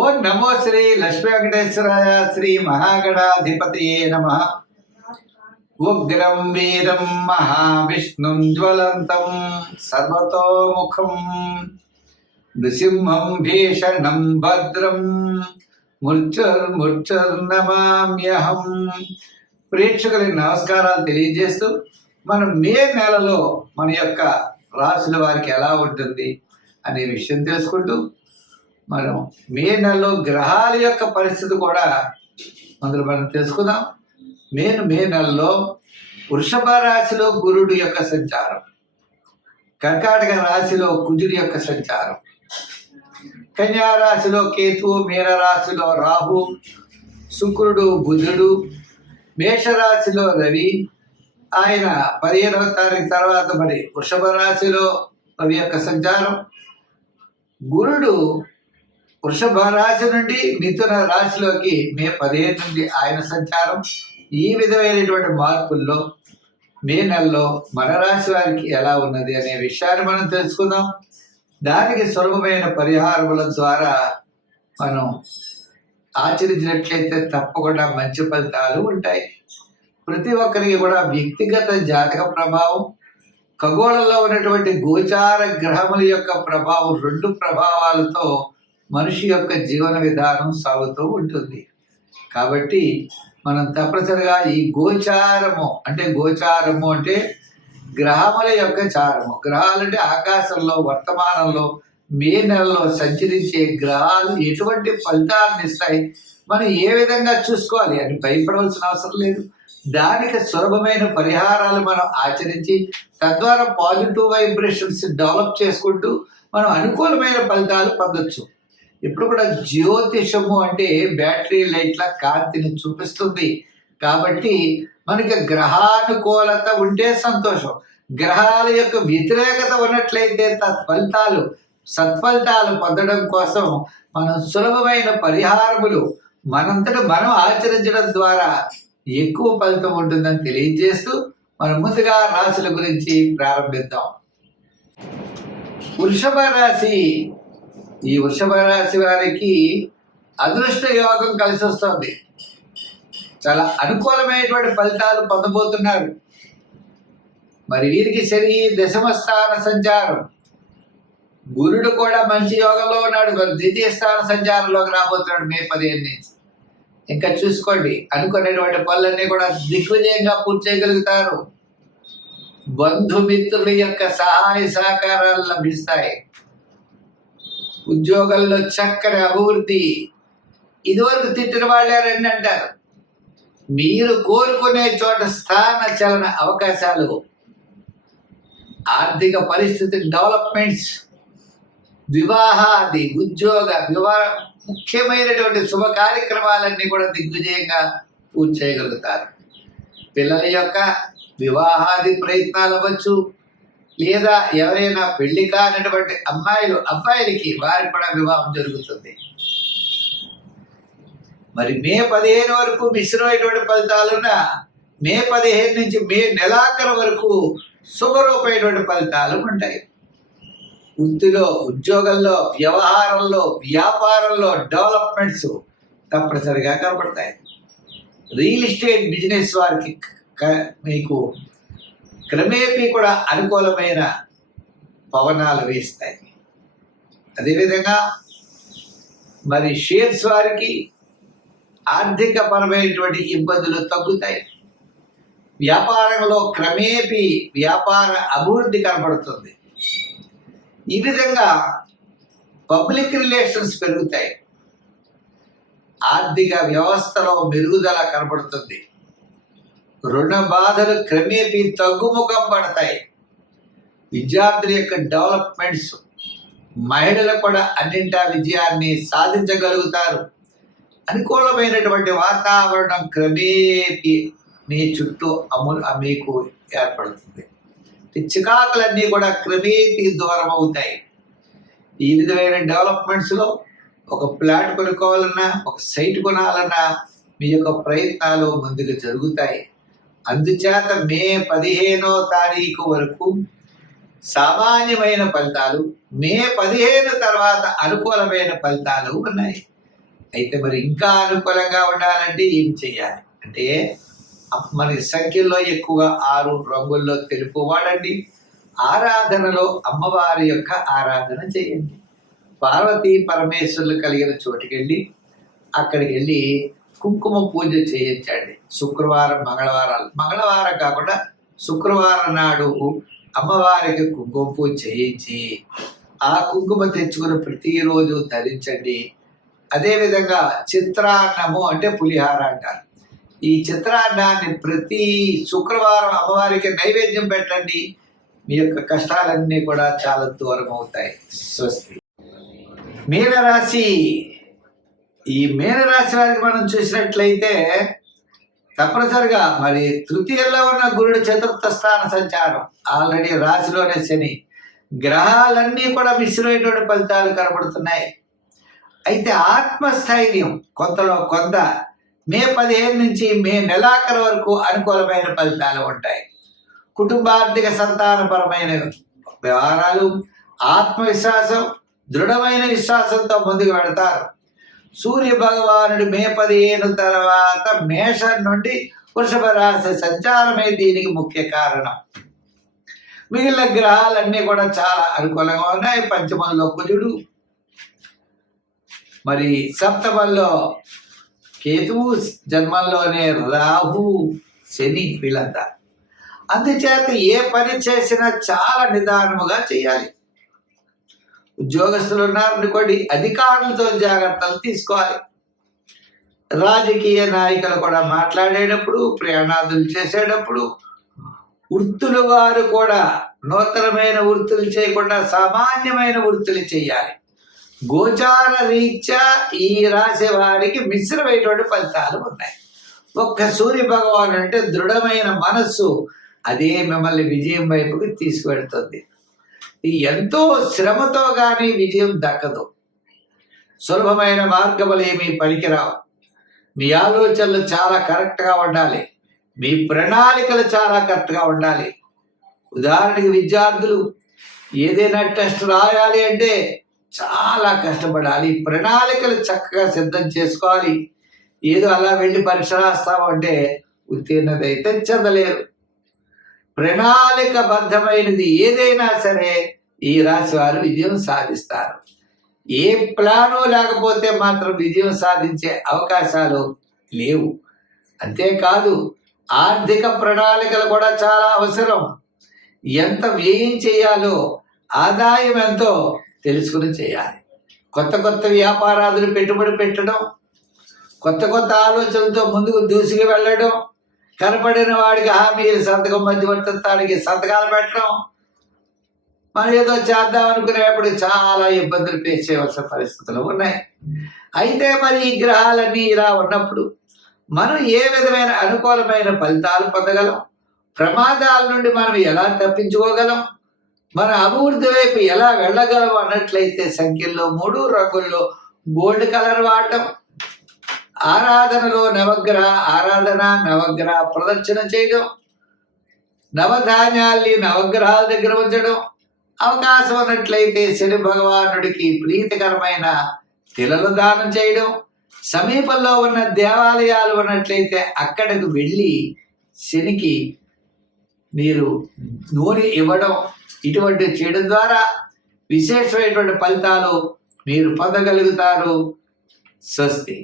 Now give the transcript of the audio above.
ఓం నమో శ్రీ లక్ష్మీ వెంకటేశ్వరాయ శ్రీ మహాగణాధిపతయే నమః. ఉగ్రం వీరం మహావిష్ణుం జ్వలంతం సర్వతోముఖం నృసింహం భీషణం భద్రం మృత్యుర్నమామ్యహం. ప్రేక్షకులకు నమస్కారాలు తెలియజేస్తూ మనం మే నెలలో మన యొక్క రాశుల వారికి ఎలా ఉంటుంది అనే విషయం తెలుసుకుంటూ మనం మే నెలలో గ్రహాల యొక్క పరిస్థితి కూడా అందులో మనం తెలుసుకుందాం. మే నెలలో వృషభ రాశిలో గురుడు యొక్క సంచారం, కర్కాటక రాశిలో కుజుడి యొక్క సంచారం, కన్యా రాశిలో కేతువు, మీన రాశిలో రాహు, శుక్రుడు, బుధుడు, మేషరాశిలో రవి. ఆయన 15వ తారీఖు తర్వాత మరి వృషభ రాశిలో రవి యొక్క సంచారం. గురుడు వృషభ రాశి నుండి మిథున రాశిలోకి మే 15 నుండి ఆయన సంచారం. ఈ విధమైనటువంటి మార్పుల్లో మే నెలలో మన రాశి వారికి ఎలా ఉన్నది అనే విషయాన్ని మనం తెలుసుకుందాం. దానికి సులభమైన పరిహారముల ద్వారా మనం ఆచరించినట్లయితే తప్పకుండా మంచి ఫలితాలు ఉంటాయి. ప్రతి ఒక్కరికి కూడా వ్యక్తిగత జాతక ప్రభావం, ఖగోళంలో ఉన్నటువంటి గోచార గ్రహముల యొక్క ప్రభావం, 2 ప్రభావాలతో మనిషి యొక్క జీవన విధానం సాగుతూ ఉంటుంది. కాబట్టి మనం తప్పనిసరిగా ఈ గోచారము అంటే గ్రహముల యొక్క చారము. గ్రహాలంటే ఆకాశంలో వర్తమానంలో మే నెలలో సంచరించే గ్రహాలు ఎటువంటి ఫలితాలను ఇస్తాయి, మనం ఏ విధంగా చూసుకోవాలి అని భయపడవలసిన అవసరం లేదు. దానికి సులభమైన పరిహారాలు మనం ఆచరించి తద్వారా పాజిటివ్ వైబ్రేషన్స్ డెవలప్ చేసుకుంటూ మనం అనుకూలమైన ఫలితాలు పొందొచ్చు. ఇప్పుడు కూడా జ్యోతిషము అంటే బ్యాటరీ లైట్ల కాంతిని చూపిస్తుంది. కాబట్టి మనకి గ్రహానుకూలత ఉంటే సంతోషం, గ్రహాల యొక్క వ్యతిరేకత ఉన్నట్లయితే సత్ఫలితాలు పొందడం కోసం మనం సులభమైన పరిహారములు మనంతట మనం ఆచరించడం ద్వారా ఎక్కువ ఫలితం ఉంటుందని తెలియజేస్తూ మనం ముందుగా రాశుల గురించి ప్రారంభిద్దాం. వృషభ రాశి. ఈ వృషభ రాశి వారికి అదృష్ట యోగం కలిసి వస్తుంది. చాలా అనుకూలమైనటువంటి ఫలితాలు పొందబోతున్నారు. మరి వీరికి శని దశమ స్థాన సంచారం, గురుడు కూడా మంచి యోగంలో ఉన్నాడు. మరి ద్వితీయ స్థాన సంచారంలోకి రాబోతున్నాడు మే 15 నుంచి. ఇంకా చూసుకోండి, అనుకునేటువంటి పనులన్నీ కూడా దిగ్విజయంగా పూర్తి చేయగలుగుతారు. బంధుమిత్రుల యొక్క సహాయ సహకారాలు లభిస్తాయి. ఉద్యోగంలో చక్కని అభివృద్ధి. ఇదివరకు తిట్టిన వాళ్ళే రండి అంటారు. మీరు కోరుకునే చోట స్థాన చలన అవకాశాలు, ఆర్థిక పరిస్థితి డెవలప్మెంట్స్, వివాహాది వివాహ ముఖ్యమైనటువంటి శుభ కార్యక్రమాలన్నీ కూడా దిగ్విజయంగా పూర్తి చేయగలుగుతారు. పిల్లల యొక్క వివాహాది ప్రయత్నాలు అవ్వచ్చు, లేదా ఎవరైనా పెళ్లి కానటువంటి అబ్బాయిలకి వారికి కూడా వివాహం జరుగుతుంది. మరి మే 15 వరకు మిశ్రమైనటువంటి ఫలితాలున్న మే 15 నుంచి మే నెలాఖరు వరకు శుభరూపమైనటువంటి ఫలితాలు ఉంటాయి. వృత్తిలో, ఉద్యోగంలో, వ్యవహారంలో, వ్యాపారంలో డెవలప్మెంట్స్ తప్పనిసరిగా కనబడతాయి. రియల్ ఎస్టేట్ బిజినెస్ వారికి మీకు క్రమేపీ కూడా అనుకూలమైన పవనాలు వేస్తాయి. అదేవిధంగా మరి షేర్స్ వారికి ఆర్థిక పరమైనటువంటి ఇబ్బందులు తగ్గుతాయి. వ్యాపారంలో క్రమేపీ వ్యాపార అభివృద్ధి కనబడుతుంది. ఈ విధంగా పబ్లిక్ రిలేషన్స్ పెరుగుతాయి. ఆర్థిక వ్యవస్థలో మెరుగుదల కనబడుతుంది. రుణ బాధలు క్రమేపీ తగ్గుముఖం పడతాయి. విద్యార్థుల యొక్క డెవలప్మెంట్స్, మహిళలు కూడా అన్నింటా విజయాన్ని సాధించగలుగుతారు. అనుకూలమైనటువంటి వాతావరణం క్రమేపీ మీ చుట్టూ మీకు ఏర్పడుతుంది. చికాకులన్నీ కూడా క్రమేపీ దూరం అవుతాయి. ఈ విధమైన డెవలప్మెంట్స్లో ఒక ప్లాట్ కొనుక్కోవాలన్నా, ఒక సైట్ కొనాలన్నా మీ యొక్క ప్రయత్నాలు ముందుకు జరుగుతాయి. అందుచేత మే 15వ తారీఖు వరకు సామాన్యమైన ఫలితాలు, మే 15 తర్వాత అనుకూలమైన ఫలితాలు ఉన్నాయి. అయితే మరి ఇంకా అనుకూలంగా ఉండాలంటే ఏం చేయాలి అంటే, మన సంఖ్యల్లో ఎక్కువగా 6 రంగుల్లో తెలుపు వాడండి. ఆరాధనలో అమ్మవారి యొక్క ఆరాధన చేయండి. పార్వతీ పరమేశ్వరులు కలిగిన చోటుకెళ్ళి అక్కడికి వెళ్ళి కుంకుమ పూజ చేయించండి. శుక్రవారం, మంగళవారం కాకుండా శుక్రవారం నాడు అమ్మవారికి కుంకుమ పూజ చేయించి ఆ కుంకుమ తెచ్చుకుని ప్రతిరోజు ధరించండి. అదేవిధంగా చిత్రాన్నము అంటే పులిహార అంటారు. ఈ చిత్రాన్నాన్ని ప్రతి శుక్రవారం అమ్మవారికి నైవేద్యం పెట్టండి. మీ యొక్క కష్టాలన్నీ కూడా చాలా దూరం అవుతాయి. స్వస్తి. మీనరాశి. ఈ మీనరాశి వారికి మనం చూసినట్లయితే తప్పనిసరిగా మరి తృతీయంలో ఉన్న గురుడు చతుర్థ స్థాన సంచారం, ఆల్రెడీ రాశిలోనే శని, గ్రహాలన్నీ కూడా మిశ్రమైనటువంటి ఫలితాలు కనబడుతున్నాయి. అయితే ఆత్మస్థైర్యం కొంతలో కొంత మే 15 నుంచి మే నెలాఖరు వరకు అనుకూలమైన ఫలితాలు ఉంటాయి. కుటుంబార్థిక సంతానపరమైన వ్యవహారాలు, ఆత్మవిశ్వాసం, దృఢమైన విశ్వాసంతో ముందుకు వెడతారు. సూర్య భగవానుడు మే 15 తర్వాత మేషం నుండి వృషభ రాశి సంచారమే దీనికి ముఖ్య కారణం. మిగిలిన గ్రహాలన్నీ కూడా చాలా అనుకూలంగా ఉన్నాయి. పంచమంలో కుజుడు, మరి సప్తమంలో కేతువు, జన్మంలోనే రాహు, శని, వీళ్ళంతా. అందుచేత ఏ పని చేసినా చాలా నిదానముగా చేయాలి. ఉద్యోగస్తులు ఉన్నారనుకోండి, అధికారులతో జాగ్రత్తలు తీసుకోవాలి. రాజకీయ నాయకులు కూడా మాట్లాడేటప్పుడు, ప్రయాణాదులు చేసేటప్పుడు, వృత్తుల వారు కూడా నూతనమైన వృత్తులు చేయకుండా సామాన్యమైన వృత్తులు చేయాలి. గోచార రీత్యా ఈ రాశి వారికి మిశ్రమైనటువంటి ఫలితాలు ఉన్నాయి. ఒక్క సూర్య భగవాన్ అంటే దృఢమైన మనస్సు, అదే మిమ్మల్ని విజయం వైపుకి తీసుకువెడుతుంది. ఎంతో శ్రమతో కానీ విజయం దక్కదు. సులభమైన మార్గములు ఏమీ పనికిరావు. మీ ఆలోచనలు చాలా కరెక్ట్గా ఉండాలి. మీ ప్రణాళికలు చాలా కరెక్ట్గా ఉండాలి. ఉదాహరణకి విద్యార్థులు ఏదైనా టెస్ట్ రాయాలి అంటే చాలా కష్టపడాలి. ప్రణాళికలు చక్కగా సిద్ధం చేసుకోవాలి. ఏదో అలా వెళ్ళి పరీక్ష రాస్తామంటే ఉత్తీర్ణత అయితే చెందలేరు. ప్రణాళికబద్ధమైనది ఏదైనా సరే ఈ రాశి వారు విజయం సాధిస్తారు. ఏ ప్లాను లేకపోతే మాత్రం విజయం సాధించే అవకాశాలు లేవు. అంతేకాదు ఆర్థిక ప్రణాళికలు కూడా చాలా అవసరం. ఎంత వ్యయం చేయాలో, ఆదాయం ఎంతో తెలుసుకుని చేయాలి. కొత్త కొత్త వ్యాపారాదులు పెట్టుబడి పెట్టడం, కొత్త కొత్త ఆలోచనలతో ముందుకు దూసుకు వెళ్ళడం, కనపడిన వాడికి హామీలు సంతకం మధ్యవర్తిత్వానికి సంతకాలు పెట్టడం, మనం ఏదో చేద్దాం అనుకునేప్పుడు చాలా ఇబ్బందులు ఫేస్ చేయవలసిన పరిస్థితులు ఉన్నాయి. అయితే మరి ఈ గ్రహాలన్నీ ఇలా ఉన్నప్పుడు మనం ఏ విధమైన అనుకూలమైన ఫలితాలు పొందగలం? ప్రమాదాల నుండి మనం ఎలా తప్పించుకోగలం? మన అభివృద్ధి వైపు ఎలా వెళ్ళగలం అన్నట్లయితే సంఖ్యల్లో 3 రంగుల్లో గోల్డ్ కలర్ వాడటం, ఆరాధనలో నవగ్రహ ప్రదర్శన చేయడం, నవధాన్యాల్ని నవగ్రహాల దగ్గర ఉంచడం, అవకాశం ఉన్నట్లయితే శని భగవానుడికి ప్రీతికరమైన తిలలు దానం చేయడం, సమీపంలో ఉన్న దేవాలయాలు ఉన్నట్లయితే అక్కడికి వెళ్ళి శనికి మీరు నూనె ఇవ్వడం, ఇటువంటి చేయడం ద్వారా విశేషమైనటువంటి ఫలితాలు మీరు పొందగలుగుతారు. స్వస్తి.